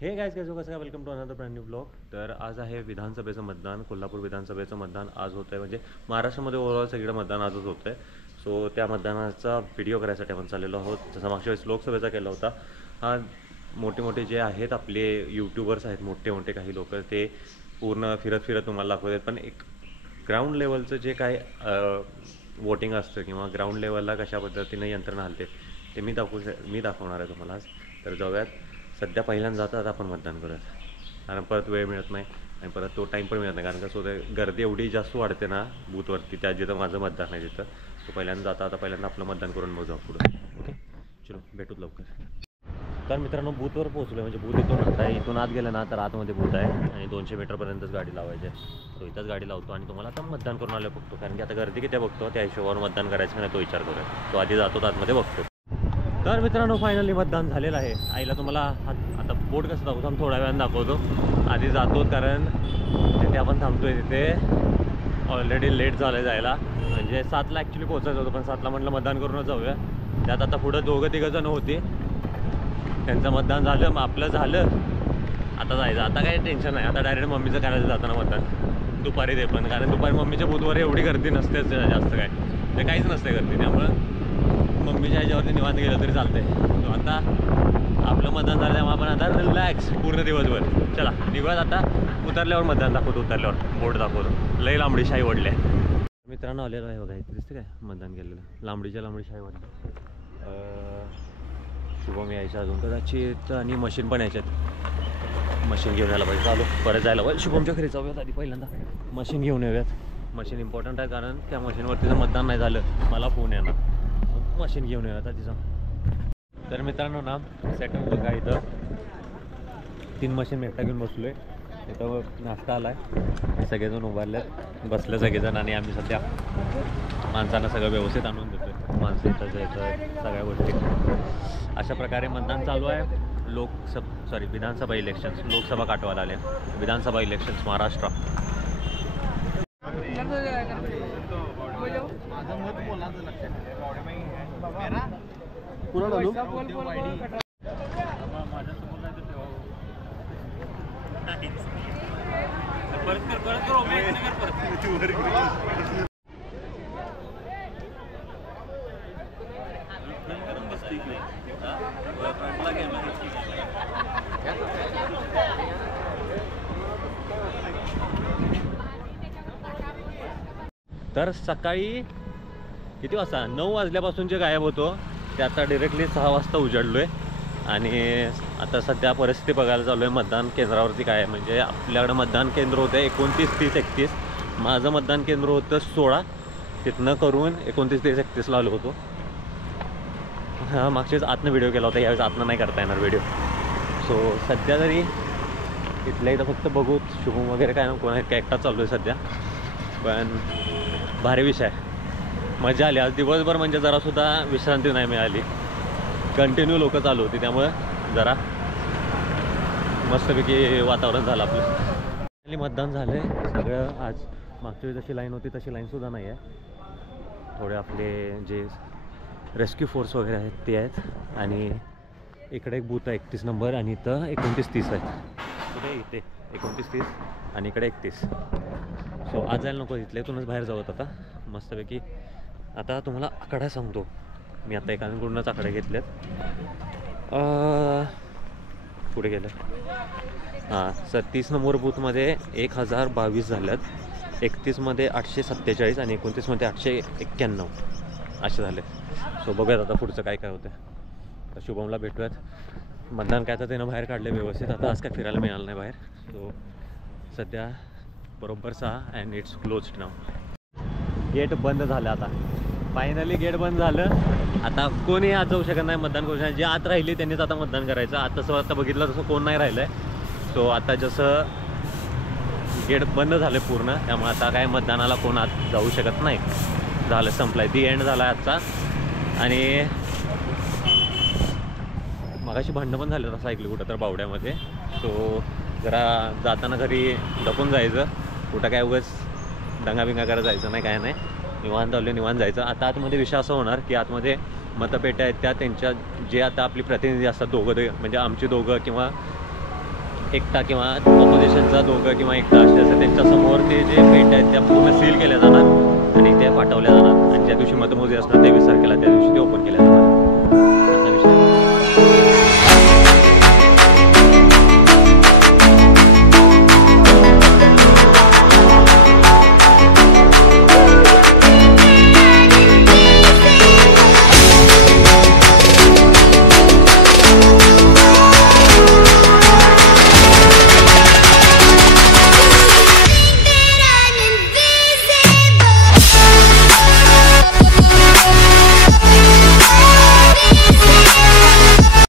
हे गाइस कसं काय welcome to another brand new blog. तर आज आहे विधानसभेचं मतदान, कोल्हापूर विधानसभेचं मतदान आज होतं आहे। म्हणजे महाराष्ट्रामध्ये ओव्हरऑल सगळं मतदान आजच होतं आहे। सो त्या मतदानाचा व्हिडिओ करायसाठी आपण चाललेलो आहोत। जसं मागच्या वेळेस लोकसभेचा केला होता। हा मोठे जे आहेत आपले यूट्यूबर्स आहेत, मोठे काही लोक, ते पूर्ण फिरत तुम्हाला दाखवतात। पण एक ग्राउंड लेवलचं जे काय वोटिंग असतं किंवा ग्राउंड लेवलला कशा पद्धतीने यंत्रणा हलते ते मी दाखवणार आहे तुम्हाला आज। तर जाऊयात। सध्या पहिल्यांदा जातात आपण मतदान करूयात, कारण परत वेळ मिळत नाही आणि परत तो टाईम पण मिळत नाही, कारण कसं होतं गर्दी एवढी जास्त वाढते ना बूथवरती, त्या जिथं माझं मतदान आहे तिथं। तो पहिल्यांदा आता पहिल्यांदा आपलं मतदान करून मग जाऊ पुढं। ओके चलो भेटूत लवकर। तर मित्रांनो बूथवर पोहोचलो, म्हणजे बूथ इथून आता आहे, इथून आत गेलं ना तर आतमध्ये बूथ आहे आणि 200 मीटरपर्यंतच गाडी लावायची आहे। तो इथंच गाडी लावतो आणि तुम्हाला आता मतदान करून आलं बघतो, कारण की आता गर्दी किती बघतो त्या हिशोबावर मतदान करायचं नाही तो विचार करूया। तो आधी जातो आतमध्ये बघतो। तर मित्रांनो फायनली मतदान झालेलं आहे। आईला तुम्हाला आता बोर्ड कसं दाखवतो आम्ही थोड्या वेळानं दाखवतो। आधी जातो कारण तिथे आपण थांबतोय, तिथे ऑलरेडी लेट झालं जायला, म्हणजे 7ला ॲक्च्युली पोहोचायचं होतं, पण 7ला म्हटलं मतदान करूनच जाऊया। त्यात आता पुढं 2-3 होते, त्यांचं मतदान झालं, मग आपलं झालं। आता जायचं, आता काही टेन्शन नाही, आता डायरेक्ट मम्मीचं करायचं जाताना मतदान दुपारी ते पण, कारण दुपारी मम्मीच्या बूथवर एवढी गर्दी नसतेच जास्त, काय ते काहीच नसते गर्दी, त्यामुळं मम्मीच्या ह्याच्यावरती निवांत गेलं तरी चालतंय। तो आता आपलं मतदान झालं त्यामुळे आपण आता रिलॅक्स पूर्ण दिवसभर। चला निघूयात आता, उतरल्यावर मतदान दाखवतो, उतरल्यावर बोर्ड दाखवतो। लई लांबडी शाही ओढल्या मित्रांनो, आलेलं आहे बघा, इथे दिसते काय मतदान केलेलं, लांबडी शाही ओढल्या। शुभम यायच्या अजून कदाचित, आणि मशीन पण यायच्यात, मशीन घेऊन यायला पाहिजे। चालू परत जायला पाहिजे शुभमच्या घरी जाऊयात, आधी पहिल्यांदा मशीन घेऊन येऊयात। मशीन इम्पॉर्टंट आहे, कारण त्या मशीनवरती जर मतदान नाही झालं मला फोन येणार, मशीन घेऊन येऊयात तिचं। तर मित्रांनो ना सेटअप बघा, इथं 3 मशीन मी एकटा घेऊन बसलो आहे। इथं नाश्ता आला आहे, सगळेजण उभारलेत, बसले सगळेजण, आणि आम्ही सध्या माणसांना सगळं व्यवस्थित आणून देतो आहे। माणसं इथं जायचं सगळ्या गोष्टी अशा प्रकारे मतदान चालू आहे। विधानसभा इलेक्शन्स, लोकसभा काटवायला आले, विधानसभा इलेक्शन्स महाराष्ट्र। तर सकाळी किती वाजता, 9 वाजल्यापासून जे गायब होतो ते आता डायरेक्टली 6 वाजता उजाडलो आहे। आणि आता सध्या परिस्थिती बघायला चालू आहे मतदान केंद्रावरती काय आहे। म्हणजे आपल्याकडं मतदान केंद्र होतं 29, 30, 31, माझं मतदान केंद्र होतं 16, तिथनं करून 29, 30, 31ला आलो होतो। हां मागच्याच आतनं व्हिडिओ केला होता, यावेळेस आतनं नाही करता येणार व्हिडिओ। सो सध्या तरी इथल्या इथं फक्त बघूत, शुभम वगैरे काय कोण आहेत, काय एकटा चालू आहे सध्या, पण भारी विषय आहे, मजा आली आज दिवसभर। म्हणजे जरासुद्धा विश्रांती नाही मिळाली, कंटिन्यू लोक चालू होती, त्यामुळे जरा मस्तपैकी वातावरण झालं आपलं। मतदान झालं आहे सगळं। आज मागच्या वेळी जशी लाईन होती तशी लाईनसुद्धा नाही आहे। थोडे आपले जे रेस्क्यू फोर्स वगैरे आहेत ते आहेत, आणि इकडे एक बूथ आहे 31 नंबर, आणि इथं 29, 30 आहेत। कुठे इथे 29, 30 आणि इकडे 31। सो आज जायला नको, इथल्यातूनच बाहेर जाऊत आता मस्तपैकी। आता तुम्हाला आकडा सांगतो मी, आता एकांकडूनच आकडे घेतलेत। पुढे गेलं, हां 30 नंबर बूथमध्ये 1022 झाल्यात, 31मध्ये 847 आणि 29मध्ये 891 असे झाले। सो बघूयात आता पुढचं काय होतं। तर शुभमला भेटूयात, मतदान काय तर त्यानं बाहेर काढले व्यवस्थित। आता आज काय फिरायला मिळालं नाही बाहेर। सो सध्या बरोबर 6 अँड इट्स क्लोज्ड नाव। गेट बंद झालं आता, फायनली गेट बंद झालं। आता कोणी आत जाऊ शकत नाही मतदान करू शकत, जे आत राहिले त्यांनीच आता मतदान करायचं। आता तसं आता बघितलं तसं कोण नाही राहिलं आहे। सो आता जसं गेट बंद झालं पूर्ण, त्यामुळे आता काय मतदानाला कोण आत जाऊ शकत नाही, झालं संपलाय, दी एंड झाला आजचा। आणि मगाशी भांडणं पण झालं असं ऐकलं कुठं तर बावड्यामध्ये। सो जरा जाताना घरी डपून जायचं, कुठं काय उगाच दंगाबिंगा करत जायचं नाही, काय नाही, निवांत आलो निवांत जायचं। आता आतमध्ये विषय असा होणार की आतमध्ये मतपेट्या आहेत त्या त्यांच्या जे आता आपली प्रतिनिधी असतात दोघं म्हणजे आमची दोघं किंवा एकटा किंवा ऑपोजिशनचा दोघं किंवा एकटा असे असते त्यांच्यासमोर ते जे पेट्या आहेत त्या पूर्ण सील केल्या जाणार आणि त्या पाठवल्या जाणार आणि ज्या दिवशी मतमोजणी असणार 23 तारखेला त्या दिवशी ते ओपन केल्या